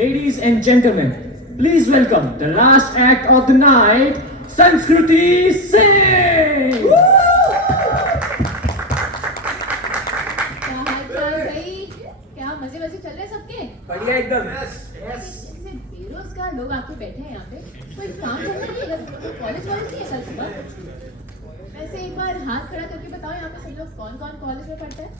Ladies and gentlemen, please welcome the last act of the night, Sanskriti Singh! क्या मजे मजे चल रहे सबके? बढ़िया एकदम। ऐसे बेरोजगार लोग आके बैठे हैं यहाँ पे, कोई काम करना नहीं है, कॉलेज नहीं है कल सुबह। वैसे एक बार हाथ खड़ा करके बताओ यहाँ पे सब लोग कौन कौन कॉलेज में पढ़ता है?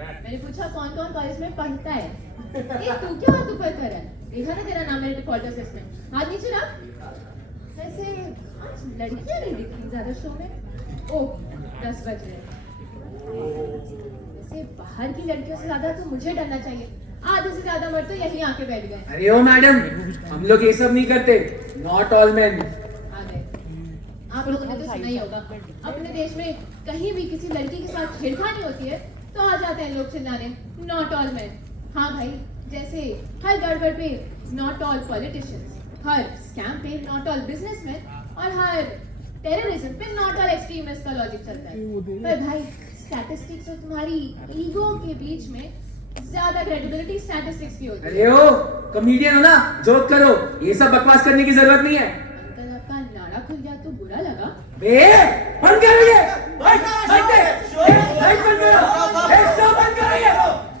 मैंने पूछा कौन कौन कॉलेज में पढ़ता है? ये तू क्या हाथ ऊपर कर रहा है? देखा ना तेरा नाम मेरे डिफॉल्ट असिस्ट में, हाथ नीचे रख। वैसे आज लड़कियां नहीं दिख रही ज्यादा शो में। ओह 10 बज रहे हैं। वैसे बाहर की लड़कियों से ज्यादा तो मुझे डरना चाहिए, आधे से ज्यादा मर्द तो यहीं आके बैठ गए। अरे ओ मैडम, हम लोग ये सब नहीं करते। Not all man. आ गए। आप लोगों ने तो सुना ही होगा, अपने देश में कहीं भी किसी लड़की के साथ छेड़खानी होती है तो आ जाते हैं लोग चिल्लाने, नॉट ऑल मैन। हाँ भाई, जैसे हर गड़बड़ पे not all politicians, her scam पे नॉट ऑल बिजनेसमैन और हर टेररिज्म पे नॉट ऑल एक्सट्रीमिस्ट का लॉजिक चलता है। पर भाई स्टैटिस्टिक्स और तुम्हारी ईगो के बीच में ज्यादा क्रेडिबिलिटी स्टैटिस्टिक्स की होती है। अरे ओ कॉमेडियन हो ना, जोक करो, ये सब बकवास करने की जरूरत नहीं है। अंकल आपका नाड़ा खुल गया तो बुरा लगा? बंद कर ये, लाइट बंद करो, शो बंद करो ये,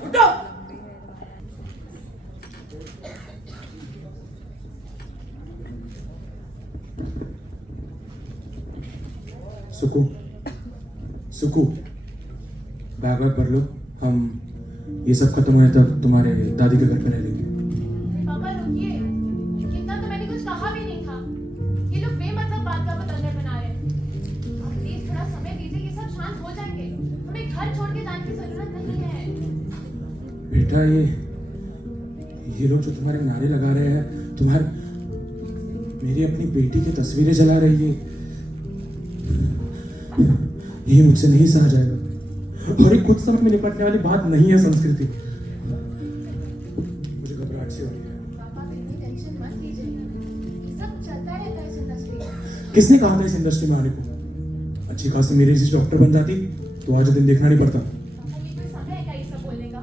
उठो। सुकू, सुकू, बैग वैग भर लो, हम ये सब खत्म होने तक तुम्हारे दादी के घर पे रह लेंगे। पापा रुकिए, इतना तो मैंने कुछ कहा भी नहीं था। ये लोग बेमतलब बात का बतंगड़ बना रहे हैं। आप प्लीज थोड़ा समय दीजिए, ये सब शांत हो जाएंगे। हमें घर छोड़ के जाने की जरूरत नहीं है। बेटा ये लोग जो तुम्हारे नारे लगा रहे हैं, मेरी अपनी बेटी की तस्वीरें जला रही है, ये मुझसे नहीं सहा जाएगा। और ये कुछ समय में निपटने वाली बात नहीं है संस्कृति। मुझे घबराहट सी हो रही है। पापा इतनी टेंशन मत लीजिए, ये सब चलता रहता है इस इंडस्ट्री में। किसने कहा था इस इंडस्ट्री में आने को? अच्छी खासी मेरी जैसी डॉक्टर बन जाती तो आज दिन देखना नहीं पड़ता। पापा ये कोई समय है क्या ये सब बोलने का?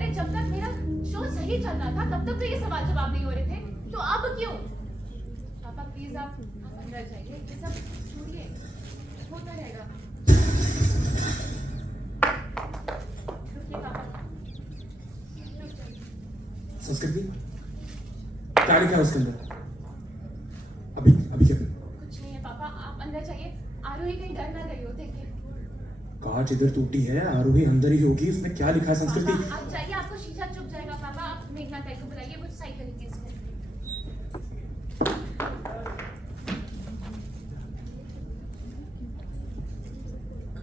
अरे जब तक मेरा शो सही चल रहा था तब तक तो ये सवाल जवाब नहीं हो रहे थे, तो अब क्यों? पापा प्लीज आप अंदर जाइए, ये सब छोड़िए, होता रहेगा। रुकिए पापा, रुक जाइए। संस्कृति क्या लिखा है उसके अंदर? अभी अभी क्या? कुछ नहीं है पापा, आप अंदर जाइए। आरोही कहीं डर ना गई हो, देखिए। कांच इधर टूटी है, आरोही अंदर ही होगी, उसमें क्या लिखा है संस्कृति? पापा आप जाइए, आपको शीशा चुभ जाएगा। पापा आप मेघना ताई को बुलाइए, वो सही करेंगे इसमें।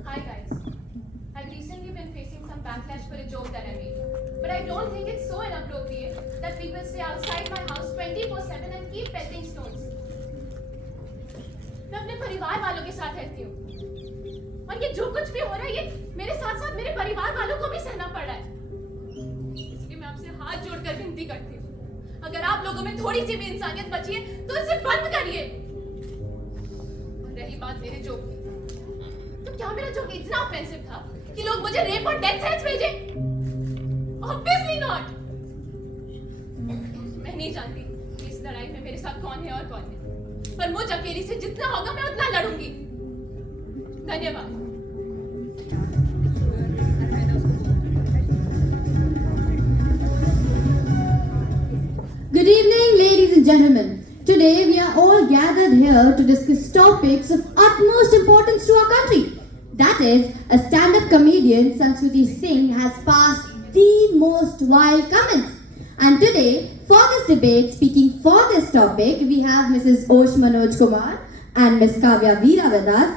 Hi guys, I've recently been facing some backlash for a joke that I made, but I don't think it's so inappropriate that people stay outside my house 24/7 and keep pelting stones. मैं अपने परिवार वालों के साथ रहती हूँ और ये जो कुछ भी हो रहा है ये मेरे साथ साथ मेरे परिवार वालों को भी सहना पड़ रहा है। इसलिए मैं आपसे हाथ जोड़कर विनती करती हूँ, अगर आप लोगों में थोड़ी सी भी इंसानियत बची है तो इसे बंद करिए। और रही बात मेरे जोक की, तो क्या मेरा जोक इतना ऑफेंसिव था कि लोग मुझे रेप और डेथ थ्रेट्स भेजे? Obviously not. मैं नहीं जानती कि इस लड़ाई में मेरे साथ कौन है और कौन नहीं, पर मुझ अकेली से जितना होगा मैं उतना लड़ूंगी। धन्यवाद। Good evening, ladies and gentlemen. Today we are all gathered here to discuss topics of utmost importance to our country. That is, a stand-up comedian, Sanskriti Singh, has passed the most wild comments. And today, for this debate, speaking for this topic, we have Mrs. Osh Manoj Kumar and Ms. Kavya Veera with us.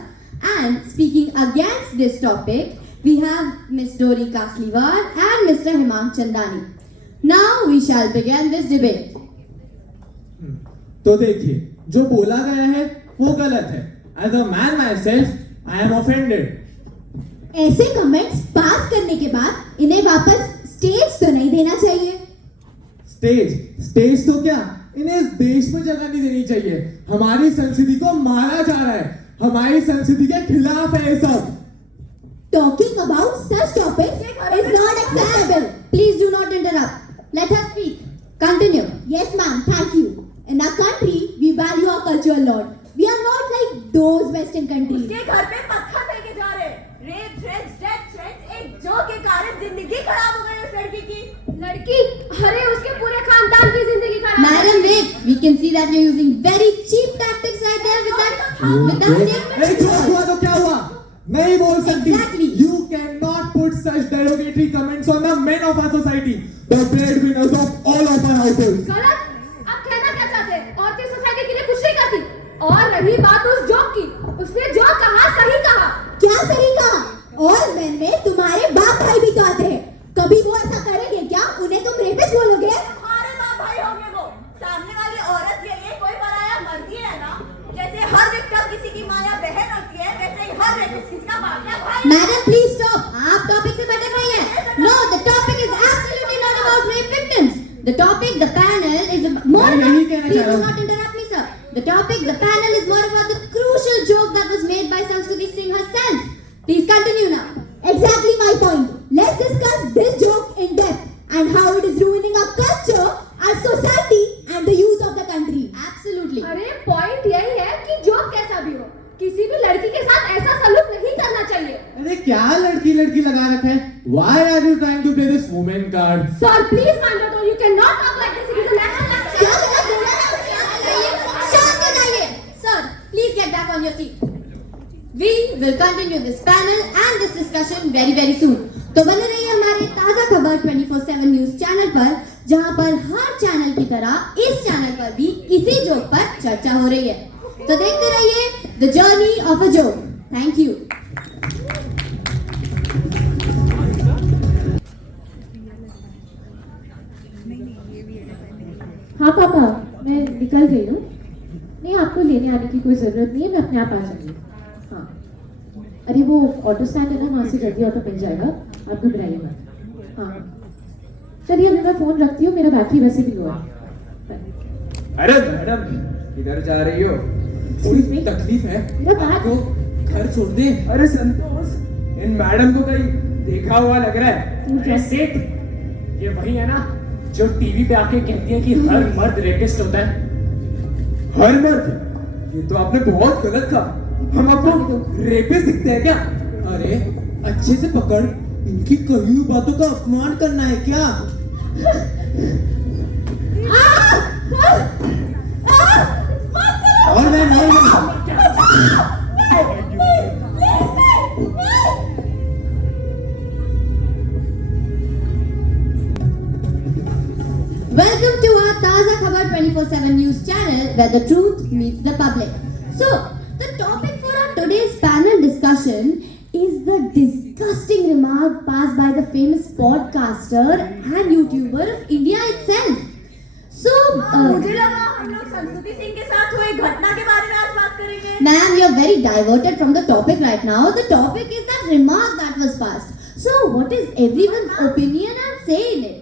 And speaking against this topic, we have Ms. Dori Kasliwal and Mr. Himang Chandani. Now we shall begin this debate. तो देखिए, जो बोला गया है वो गलत है। As a man myself, I am offended. ऐसे कमेंट्स पास करने के बाद इन्हें वापस स्टेज तो नहीं देना चाहिए। स्टेज तो क्या, इन्हें इस देश में जगह नहीं देनी चाहिए। हमारी संस्कृति को मारा जा रहा है, हमारी संस्कृति के खिलाफ है ये सब। Talking about such topics is not acceptable. Please do not interrupt. Let us see that you're using very cheap tactics right there with that statement. नहीं जोक हुआ तो क्या हुआ? नहीं बोल सकती. Exactly. You cannot put such derogatory comments on the men of our society, the breadwinners of all of our households. गलत। आप कहना क्या चाहते हैं? औरतें सोसाइटी के लिए कुछ नहीं करती। और रही बात उस जोक की, उसने जो कहा सही कहा। क्या सही कहा? और मैन में तुम्हारे बाप भाई भी तो आते हैं, कभी वो ऐसा करेंगे क्या? उन्हें तुम रेपिस्ट बोलोगे? हमारे बाप भाई होंगे वो। सामने वाली औरत के लिए कोई पराया मर्दी है ना। जैसे हर विक्टिम किसी की माँ या बहन होती है, वैसे ही हर रेपिस्ट किसका बाप या भाई। मैडम प्लीज स्टॉप, आप टॉपिक से भटक रही हैं। No, the topic is absolutely not about rape victims. The topic, the panel is more मैं यही कहना please चाह रहा do हूँ. not interrupt me, sir. The topic, the panel is more about the crucial joke that was made by Sanskruti Singh herself. Please continue now. Exactly my point. Let's discuss this joke in depth and how it is ruining our culture, our society and the youth of the country. Absolutely. अरे point यही है कि joke कैसा भी हो, किसी भी लड़की के साथ ऐसा सलूक नहीं करना चाहिए। अरे क्या लड़की लड़की लगा रखा है? Why are you trying to play this woman card? Sir, please mind your tone. You cannot talk like this. It is a national क्या lecture. मैंने बोला है उसके आगे जाइए? शांत हो जाइए. Sir, please get back on your seat. We will continue this panel and this discussion very soon. तो बने रहिए हमारे ताजा खबर 24/7 न्यूज चैनल पर, जहां पर हर चैनल की तरह इस चैनल पर भी इसी जोक पर चर्चा हो रही है. तो देखते रहिए the journey of a joke. Thank you. हाँ पापा, मैं निकल गई हूँ। नहीं, आपको लेने आने की कोई जरूरत नहीं है, मैं अपने आप आ जाऊंगी। हाँ, अरे वो ऑटो स्टैंड है ना, वहाँ से जल्दी ऑटो मिल जाएगा, आप घबराइए मत। हाँ, चलिए अभी मैं फोन रखती हूँ, मेरा बैटरी वैसे भी लो है। अरे मैडम, किधर जा रही हो? थोड़ी तकलीफ है. मेरा बैग। आपको घर छोड़ दे. अरे संतोष, इन मैडम को कहीं देखा हुआ लग रहा है। अरे सेठ, ये वही है ना जो टीवी पे आके कहती है कि हर मर्द रेपिस्ट होता है। हर मर्द? ये तो आपने बहुत गलत कहा। हम आपको रेपिस्ट दिखते हैं क्या? अरे अच्छे से पकड़. इनकी कही हुई बातों का अपमान करना है क्या? और मैं Welcome to our Taza Khabar 24/7 news channel, where the truth meets the public. So, the topic for our today's panel discussion is the disgusting remark passed by the famous podcaster and YouTuber of India itself. So, मुझे लगा हम लोग संस्कृति सिंह के साथ हुए घटना के बारे में आज बात करेंगे। ma'am, you're very diverted from the topic right now. The topic is that remark that was passed. So, what is everyone's opinion and say in it?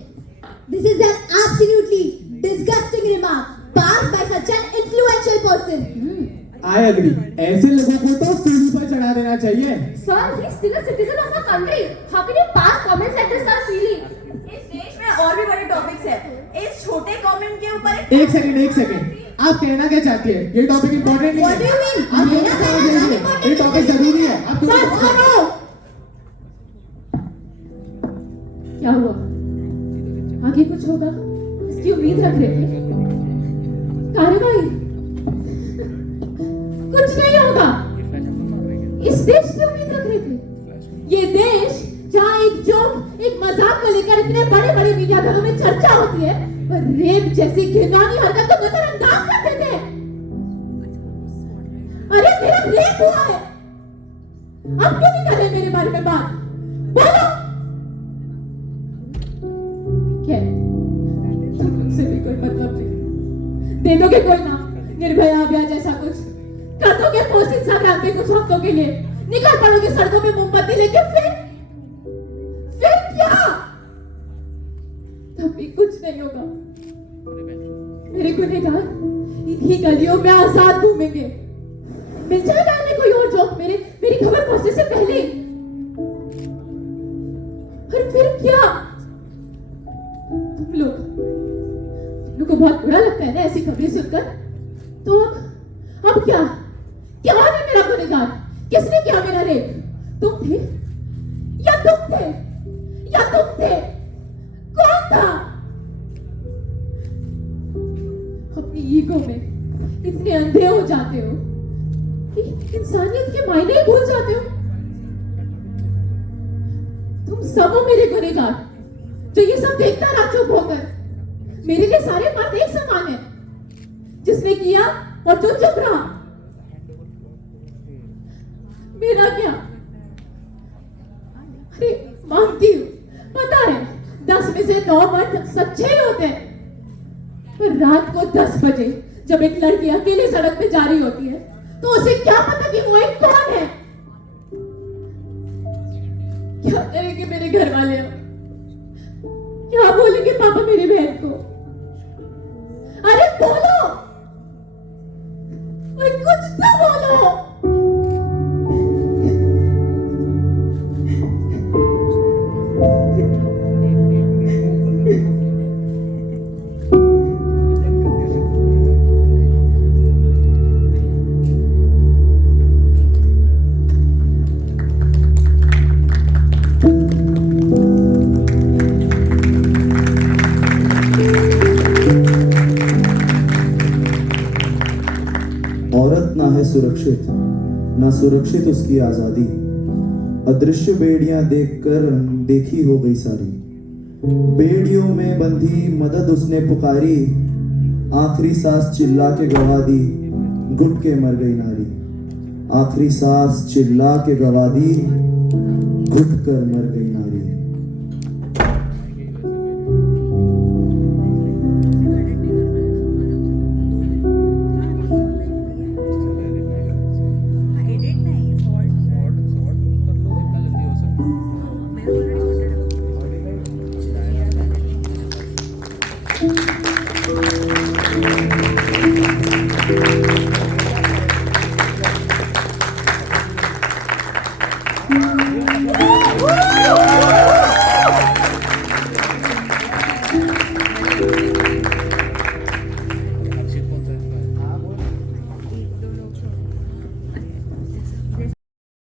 This is an absolutely disgusting remark passed by such an influential person. I agree. ऐसे लोगों को तो सीढ़ी पर चढ़ा देना चाहिए. Sir, he's still a citizen of our country. How can you pass comments like this, sir, freely? इस देश में और भी बड़े टॉपिक्स हैं। इस छोटे कमेंट के ऊपर एक सेकंड. आप कहना क्या चाहती है? ये टॉपिक इम्पोर्टेंट नहीं है. What do you mean? आप मेरा कहना कहना चाहती है, important ये टॉपिक जरूरी है. आप बस करो. क्या हुआ? आगे कुछ होगा? इसकी उम्मीद रख रहे थे? कार्रवाई? कुछ नहीं होगा। इस देश की उम्मीद रख रहे थे। ये देश जहाँ एक जोक, एक मजाक को लेकर इतने बड़े मीडिया घरों में चर्चा होती है, पर रेप जैसी घिनौनी हरकत को नजरअंदाज कर देते हैं। अरे मेरा रेप हुआ है, आप क्यों नहीं कर रहे मेरे बारे में बात? बोलो। क्या? तुमसे भी कोई मतलब नहीं? दे दोगे कोई नाम, निर्भया अभियान जैसा कुछ? कर दोगे पोस्ट इंस्टाग्राम पे कुछ हफ्तों के लिए? निकल पड़ोगे सड़कों पे मोमबत्ती लेके? फिर क्या? तब भी कुछ नहीं होगा। मेरे गुनहगार इन्हीं गलियों में आजाद घूमेंगे। मिल जाएगा इन्हें कोई और जॉब मेरी खबर पहुंचने से पहले ही। और फिर क्या? तुम लोग को बहुत बुरा लगता है ना ऐसी खबरें सुनकर? तो अब क्या है मेरा गुनहगार? किसने किया मेरा रेप? तुम थे या तुम थे? कौन था? अपनी ईगो में इतने अंधे हो जाते हो कि इंसानियत के मायने ही भूल जाते हो। तुम सब हो मेरे गुनहगार जो ये सब देखता रहा चुप होकर। मेरे लिए सारे मर्द एक समान है, जिसने किया और जो चुप रहा। मेरा क्या? अरे मानती हूँ, पता है 10 में से 9 मर्द सच्चे ही होते हैं, पर रात को 10 बजे जब एक लड़की अकेले सड़क पे जा रही होती है तो उसे क्या पता कि वो एक कौन है। क्या करेंगे मेरे घर वाले अब? क्या बोलेंगे पापा मेरी बहन को? अरे बोलो, अरे कुछ तो बोलो। औरत ना है सुरक्षित, ना सुरक्षित उसकी आजादी। अदृश्य बेड़ियां देखकर देखी हो गई सारी। बेड़ियों में बंधी मदद उसने पुकारी, आखिरी सांस चिल्ला के गवा दी, घुट के मर गई नारी। आखिरी सांस चिल्ला के गवा दी, घुट कर मर गई नारी। Woo!